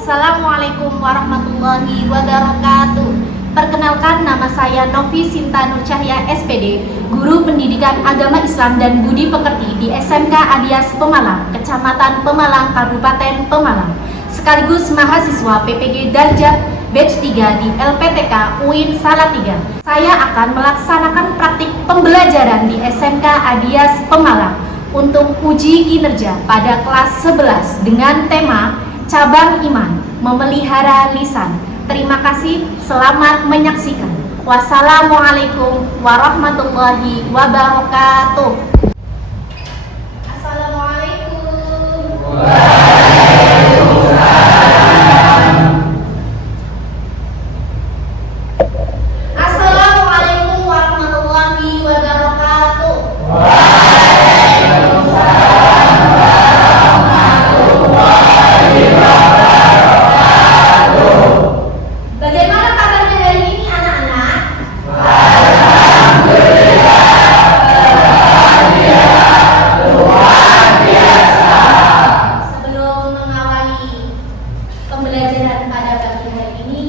Assalamualaikum warahmatullahi wabarakatuh. Perkenalkan, nama saya Novi Sinta Nur Cahya SPD, Guru Pendidikan Agama Islam dan Budi Pekerti di SMK Adias Pemalang, Kecamatan Pemalang, Kabupaten Pemalang, sekaligus mahasiswa PPG Darjat Batch 3 di LPTK UIN Salatiga. Saya akan melaksanakan praktik pembelajaran di SMK Adias Pemalang untuk uji kinerja pada kelas 11 dengan tema Cabang Iman, Memelihara Lisan. Terima kasih, selamat menyaksikan. Wassalamualaikum warahmatullahi wabarakatuh. Assalamualaikum. Assalamualaikum warahmatullahi wabarakatuh. Bagaimana kabarnya hari ini anak-anak? Sebelum mengawali pembelajaran pada pagi hari ini,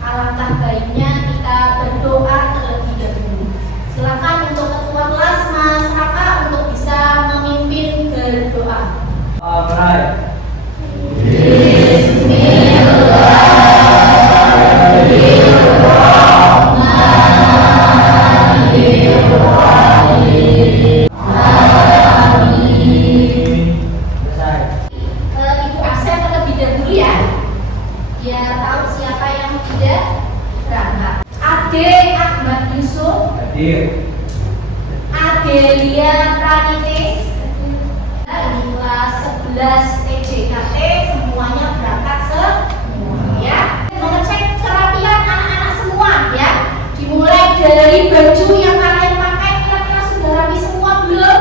alangkah baiknya kita berdoa terlebih dahulu. Silakan untuk ketua kelas Mas Raka untuk bisa memimpin berdoa. Alright. Ibu absen terlebih dahulu ya, biar tahu siapa yang tidak berangkat. Ade Ahmad Yusuf, Hadir. Adelia Pranitis, dari kelas 11 TJKT, semuanya berangkat semua ya. Mengecek kerapian anak-anak semua ya, dimulai dari baju yang kalian pakai, kira-kira sudah rapi semua belum?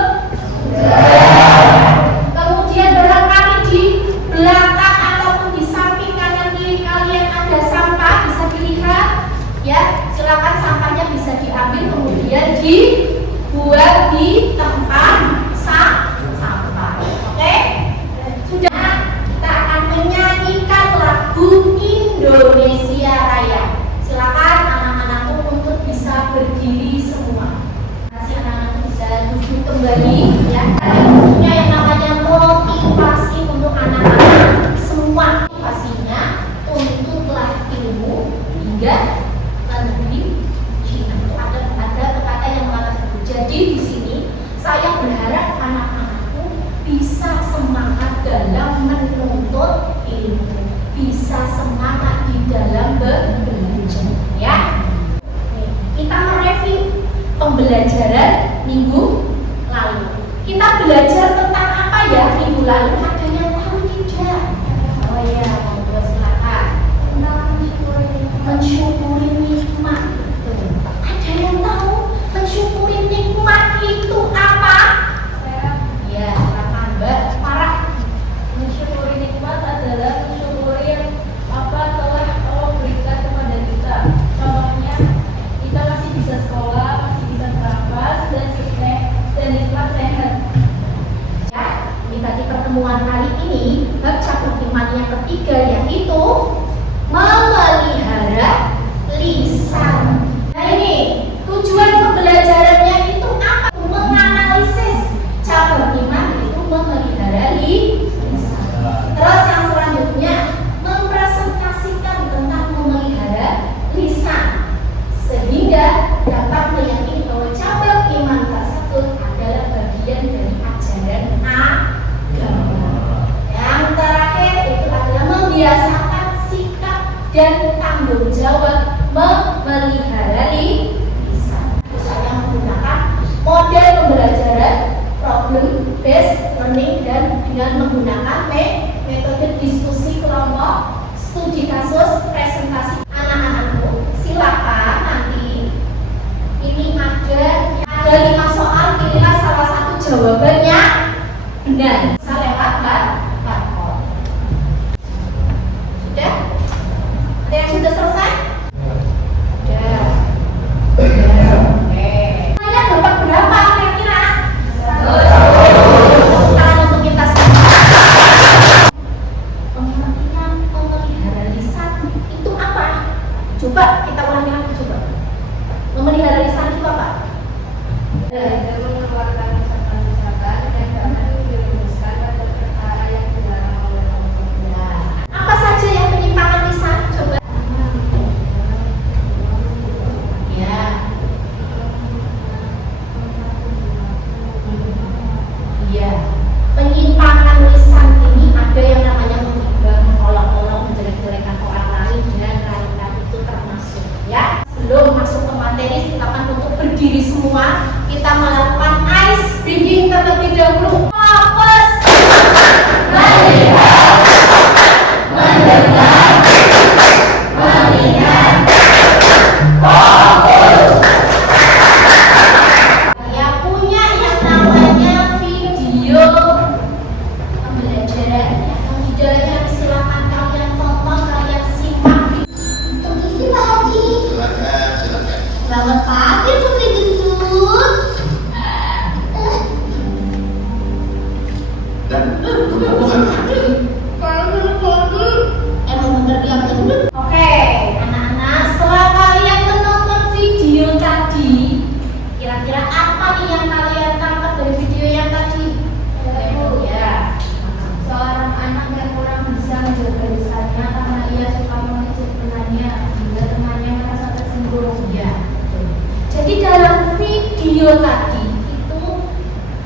Kemudian barangkali di belakang ataupun di samping kanan kiri kalian ada sampah, bisa dilihat ya. Silakan sampahnya bisa diambil kemudian dibuang di tempat sampah. Oke? Sudah, kita akan menyanyikan lagu Indonesia Raya. Silakan anak-anakku untuk bisa berdiri semua. Kasih anak-anak bisa duduk kembali ya. Tentunya yang namanya motivasi untuk anak-anak semua, motivasinya untuklah ilmu hingga negeri Cina. Ada kata yang mengatakan itu. Jadi di sini saya berharap anak-anakku bisa semangat dalam menuntut ilmu, bisa semangat di dalam belajar ya. Kita mereview pembelajaran minggu lalu. Kita belajar tentang apa ya minggu lalu? Ada yang tahu tidak? Oh ya, monggo silakan. Mensyukuri nikmat. Ada yang tahu mensyukuri nikmat itu apa? Ya, silakan Mbak. Parah. Mensyukuri nikmat adalah mensyukuri yang apa telah Allah berikan kepada kita. Contohnya, kita masih bisa sekolah, masih bisa bernafas dan nikmat sehat. Ya, ini tadi pertemuan kali ini bab cabang iman yang ketiga, yaitu memelihara lisan. Nah ini tujuan pembelajarannya itu apa? Menganalisis cabang iman itu memelihara lisan. Terus yang selanjutnya mempresentasikan tentang memelihara lisan sehingga dapat meyakini bahwa cabang iman tersebut adalah bagian dari ajaran agama. Yang terakhir itu adalah membiasakan sikap dan tanggung jawab memelihara lisan. Saya menggunakan model pembelajaran problem based learning dan dengan menggunakan metode diskusi kelompok, studi kasus, presentasi. Anak-anakku, silakan nanti ini ada 5 soal, pilihlah salah satu jawabannya benar. Bisa lewat platform. Sudah? Ada yang sudah selesai? Sudah. Oke. Kalian dapat berapa kira-kira? 1. Untuk kita Emang bener dia gendut. Oke, anak-anak, setelah kalian menonton video tadi, kira-kira apa nih yang kalian tangkap dari video yang tadi? Ya, Seorang anak yang kurang bisa menjaga lisannya karena ia suka mengejek temannya hingga temannya merasa tersinggung. ya. Jadi dalam video tadi itu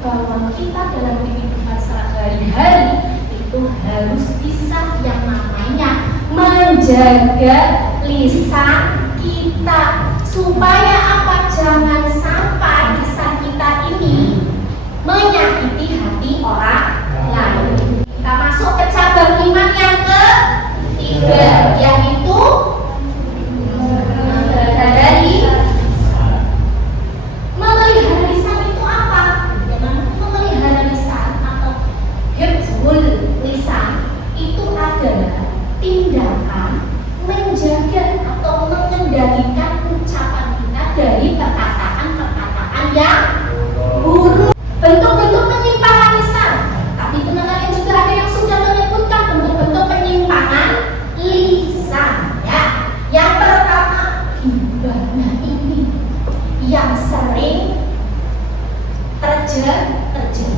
bahwa kita dalam kehidupan sehari-hari itu harus bisa yang namanya menjaga lisan kita supaya apa? Jangan sampai lisan kita ini menyakiti hati orang lain. Kita masuk ke cabang iman yang ketiga, yaitu dari memelihara lisan itu apa? Dengan memelihara lisan atau hifzul lisan itu adalah tindakan menjaga atau mengendalikan ucapan kita dari perkataan-perkataan yang buruk. Bentuk-bentuk penyimpangan lisan. Tapi teman-teman juga ada yang sudah menyebutkan bentuk-bentuk penyimpangan lisan. Ya, yang pertama ghibah. Nah ini yang sering terjadi.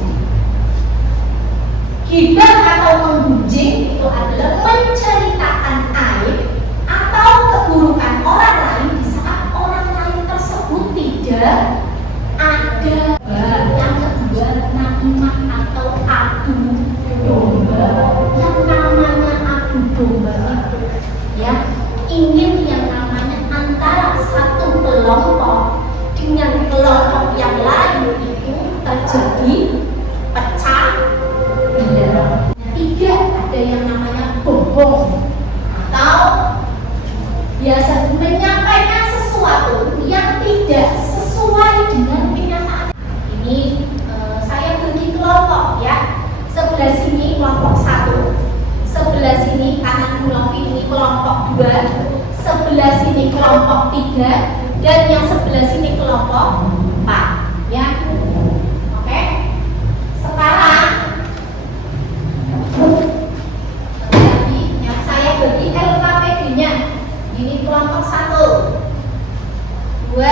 Ghibah atau menggunjing itu adalah menceritakan aib atau keburukan orang lain di saat orang lain tersebut tidak ada. Yang kedua, namimah atau adu domba. Yang namanya adu domba itu ya ingin yang namanya antara satu kelompok dengan kelompok yang lain itu terjadi pecah belah. Tiga, ada yang namanya bohong atau biasa menyampaikan sesuatu yang tidak sesuai dengan kenyataan. Ini saya bagi kelompok ya. Sebelah sini kelompok 1, sebelah sini kanan Munofi ini kelompok 2, sebelah sini kelompok 3, dan yang sebelah sini kelompok 4 ya. Oke. Sekarang lagi yang saya bagi LKPD-nya. Ini kelompok 1, 2.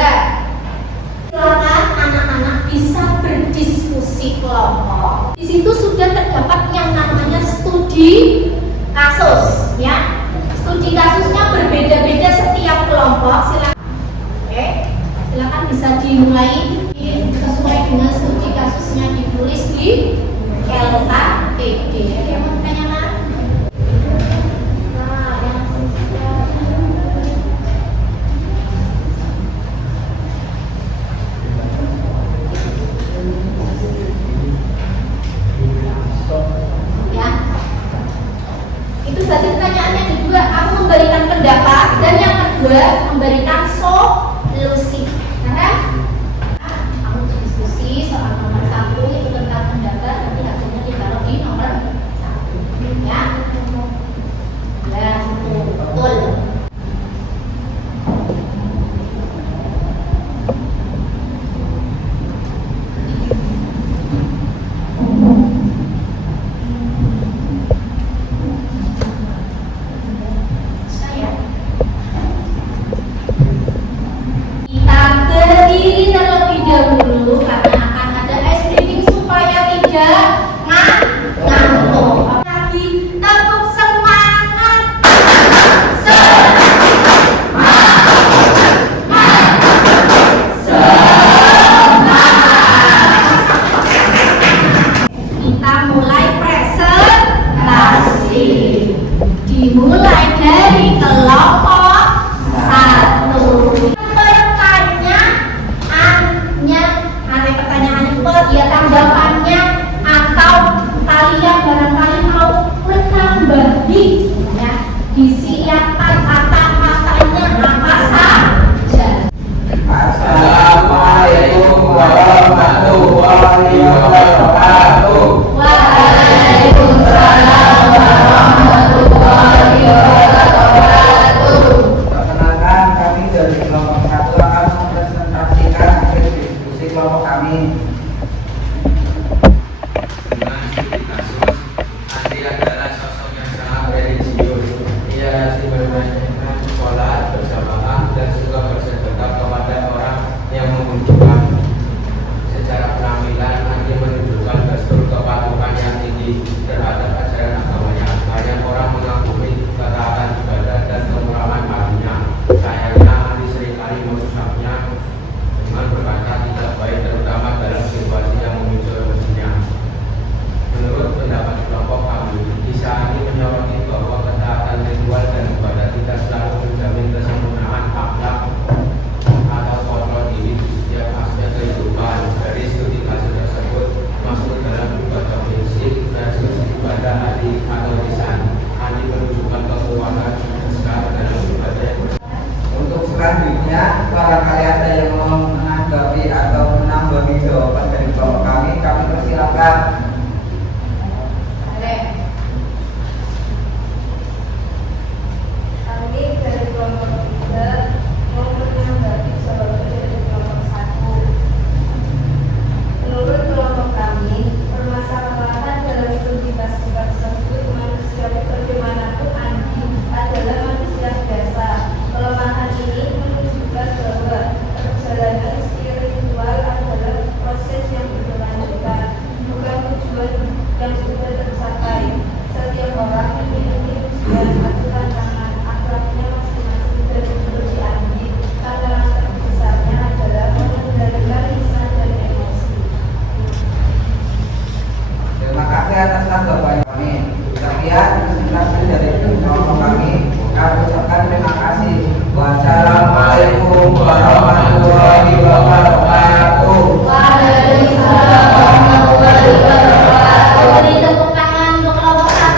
Silakan anak-anak bisa berdiskusi kelompok. Di situ sudah terdapat yang namanya studi kasus, ya. Studi kasusnya berbeda-beda setiap kelompok. Silakan, oke, silakan bisa dimulai sesuai dengan studi kasusnya ditulis di LKPD. Ada yang mau ditanyakan? Nah, yang ya, itu saja pertanyaannya. Kedua, aku memberikan pendapat, dan yang kedua memberikan solusi. Karena kamu diskusi soal nomor 1 itu tentang pendapat, nanti hasilnya ditaruh di nomor 1 ya. Ya, betul. Kita terhadap ajaran agamanya. Banyak orang mengagumi ketaatan ibadah dan kemurahan hatinya. Sayangnya Ali seringkali merusaknya dengan berkata tidak baik, terutama dalam situasi yang memicu emosinya. Menurut pendapat kelompok kami, kisah ini menyoroti bahwa ketaatan ritual dan ibadah tidak selalu menjamin kesempurnaan akhlak atau kontrol diri di setiap aspek kehidupan. Dari studi kasus tersebut masuk dalam ibadah fisik versus ibadah hati atau lisan. Hati menunjukkan kekuatan besar dalam ibadah. Untuk selanjutnya, barangkali ada yang mau menanggapi atau menambahi jawaban dari kelompok kami persilakan. Kami dari kelompok 3 mau menanggapi jawaban dari kelompok 1. Menurut kelompok kami, permasalahan dalam studi kasus tersebut manusiawi bagaimanapun Andi adalah manusia biasa. Kelemahan ini menunjukkan bahwa perjalanan spiritual adalah proses yang berkelanjutan, bukan tujuan yang sudah tercapai. Setiap orang memiliki ujian atau tantangan akhlaknya masing-masing dan menurut Andi, tantangan terbesarnya adalah mengendalikan lisan dan emosi. Terima kasih atas tanggapan kami. Sekian presentasi dari kelompok kami. Kami ucapkan terima kasih. Wassalamualaikum warahmatullahi wabarakatuh. Waalaikumsalam warahmatullahi wabarakatuh. Beri tepuk tangan untuk kelompok 1.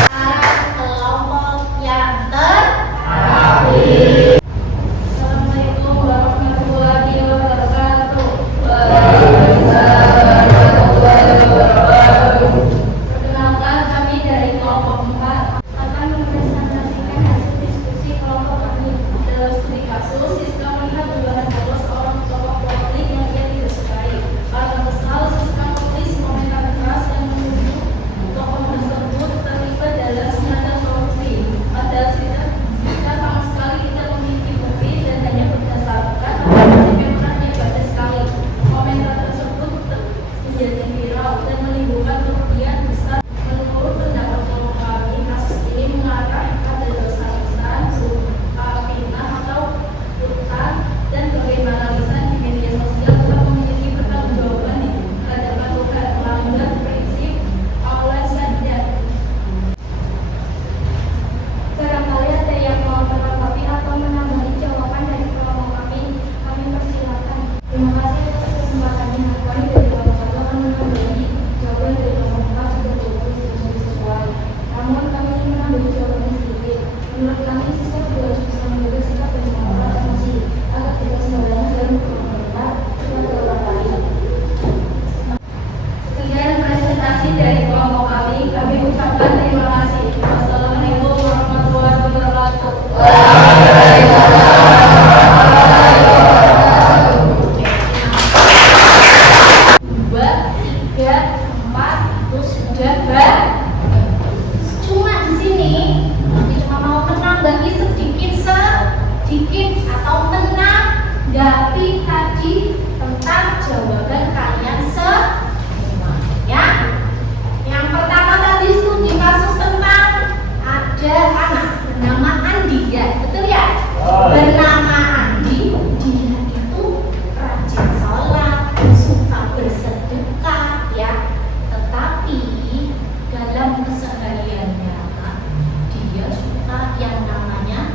Sekarang kelompok yang terakhir. Assalamualaikum warahmatullahi wabarakatuh. Perkenalkan, kami dari kelompok 4 akan mempresentasikan hasil diskusi kelompok kami. Dalam studi kasus, Siska melihat dugaan bahwa seorang tokoh politik yang ia tidak sukai. Karena kesal, Siska menulis komentar keras yang menuduh tokoh tersebut terlibat dalam semacam korupsi. Padahal Siska sama sekali tidak memiliki bukti dan hanya berdasarkan prinsip yang pernah dia baca sekali. Komentar tersebut menjadi viral dan menimbulkan kerugian besar. Menurut pendapat kelompok kami, kasus ini mengarah pada dosa lisan, fitnah atau hutang, dan bagaimana lisan di media sosial telah memiliki pertanggungjawaban di hadapan dugaan melanggar prinsip Allah saja. Barangkali ada yang mau menanggapi atau menambahi jawaban dari kelompok kami persilakan. Terima kasih atas kesempatannya. Kami dari kelompok 1 akan menambahi jawaban dari kelompok 4 sudah berulang sesuai. Namun kami ingin menambahi jawabannya sedikit. Menurut kami, siswa juga harus bisa menjaga sikap dan mengelola emosi agar tidak sembarangan dalam berkomentar kepada orang lain. Sekian presentasi dari kelompok kami ucapkan terima kasih. Wassalamualaikum warahmatullahi wabarakatuh. Dua, tiga, empat, itu sudah bagus. Cuma di sini, kami cuma mau menambahi sedikit atau menanggapi tadi tentang jawaban kalian semua. Ya, yang pertama tadi studi kasus tentang ada anak bernama Andi, ya, betul ya? Bernama Andi, dia itu rajin sholat, suka bersedekah, ya. Tetapi dalam kesehariannya dia suka yang namanya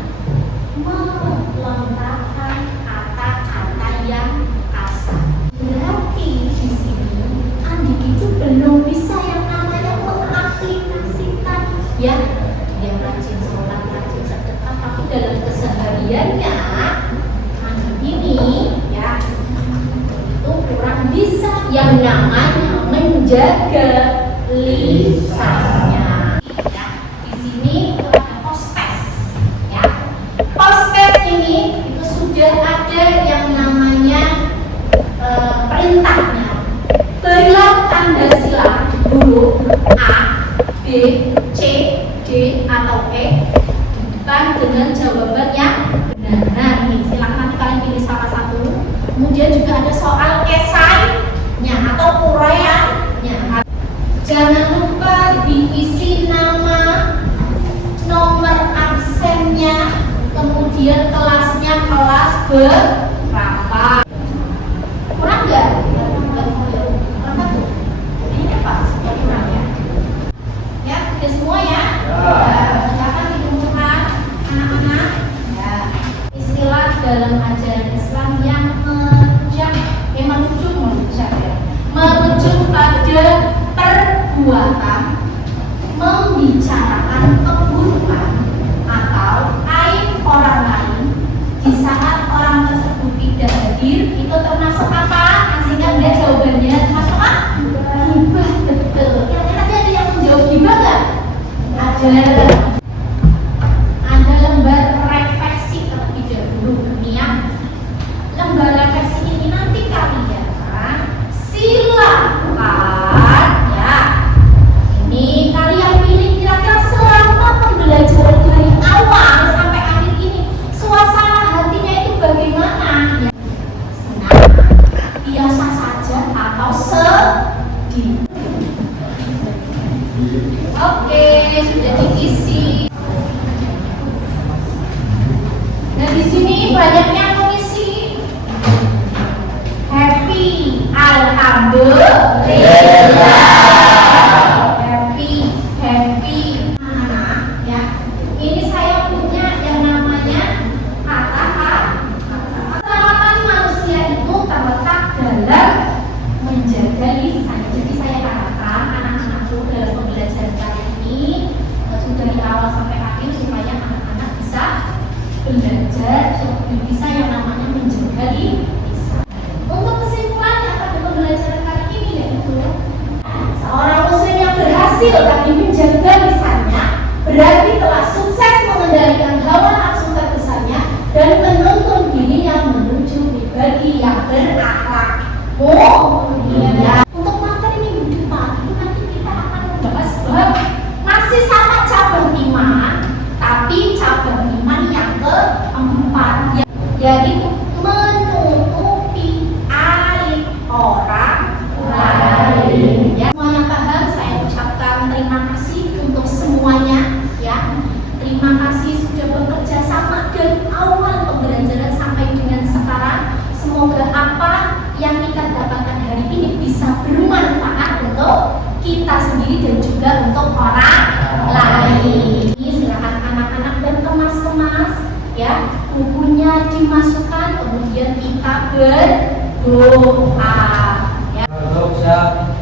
melontarkan kata-kata yang kasar. Berarti di sini Andi itu belum bisa yang namanya mengaplikasikan, ya. Dia rajin sholat, rajin sedekah, tapi dalam kesehariannya Andi ini, ya, itu kurang bisa yang namanya menjaga lisannya. Ya, di sini ada postes, ya. Postes ini itu sudah ada yang namanya perintahnya. Berilah tanda silang huruf A, B, C, D atau E di depan dengan jawaban yang benar. Nah, ini silakan nanti kalian pilih salah satu. Kemudian juga ada soal esainya atau uraiannya. Jangan lupa diisi nama, nomor absennya, kemudian kelasnya kelas berapa. Kurang nggak? Kurang satu. Ini pas, kurang ya. Ya, udah semua ya. Silakan dikumpulkan anak-anak. Ya. Istilah dalam ajaran Islam yang merujuk pada perbuatan, membicarakan keburukan atau aib orang lain di saat orang tersebut tidak hadir. Itu termasuk apa? Asingkan dia jawabannya termasuk apa? Gibah. Betul. Kira-kira ada yang menjawab gibah nggak? Ada. Ada lembar refleksi terlebih dahulu. Ini ya. Lembar refleksi ini nanti kalian silakan ya. Ini kalian pilih kira-kira selama pembelajaran dari awal sampai akhir ini suasana hatinya itu bagaimana? Ya, senang, biasa saja atau sedih? Oke, sudah diisi. Nah, di sini banyaknya mengisi happy, alhamdulillah, happy, anak ya. Ini saya punya yang namanya kata-kata. Keselamatan manusia itu terletak dalam menjaga lisan. Jadi saya katakan anak-anakku dalam pembelajaran kali ini dari awal sampai akhir supaya anak-anak bisa belajar, bisa yang namanya menjaga lisan. Untuk kesimpulannya pada pembelajaran kali ini yaitu seorang muslim yang berhasil tadi menjaga lisannya berarti telah sukses mengendalikan hawa nafsu terbesarnya dan menuntun dirinya menuju pribadi yang berakhlak mulia. Untuk materi minggu depan itu nanti kita akan membahas bab masih sama cabang iman, tapi cabang iman yang keempat yaitu menutupi aib orang lain. Ya, semuanya paham? Saya ucapkan terima kasih untuk semuanya. Ya, terima kasih sudah bekerja sama dari awal pembelajaran sampai dengan sekarang. Semoga apa yang kita dapatkan hari ini bisa bermanfaat untuk kita sendiri dan juga untuk orang lain. Silakan anak-anak berkemas-kemas, ya, bukunya dimasukkan, kemudian kita berdoa. Ya. Untuk siap.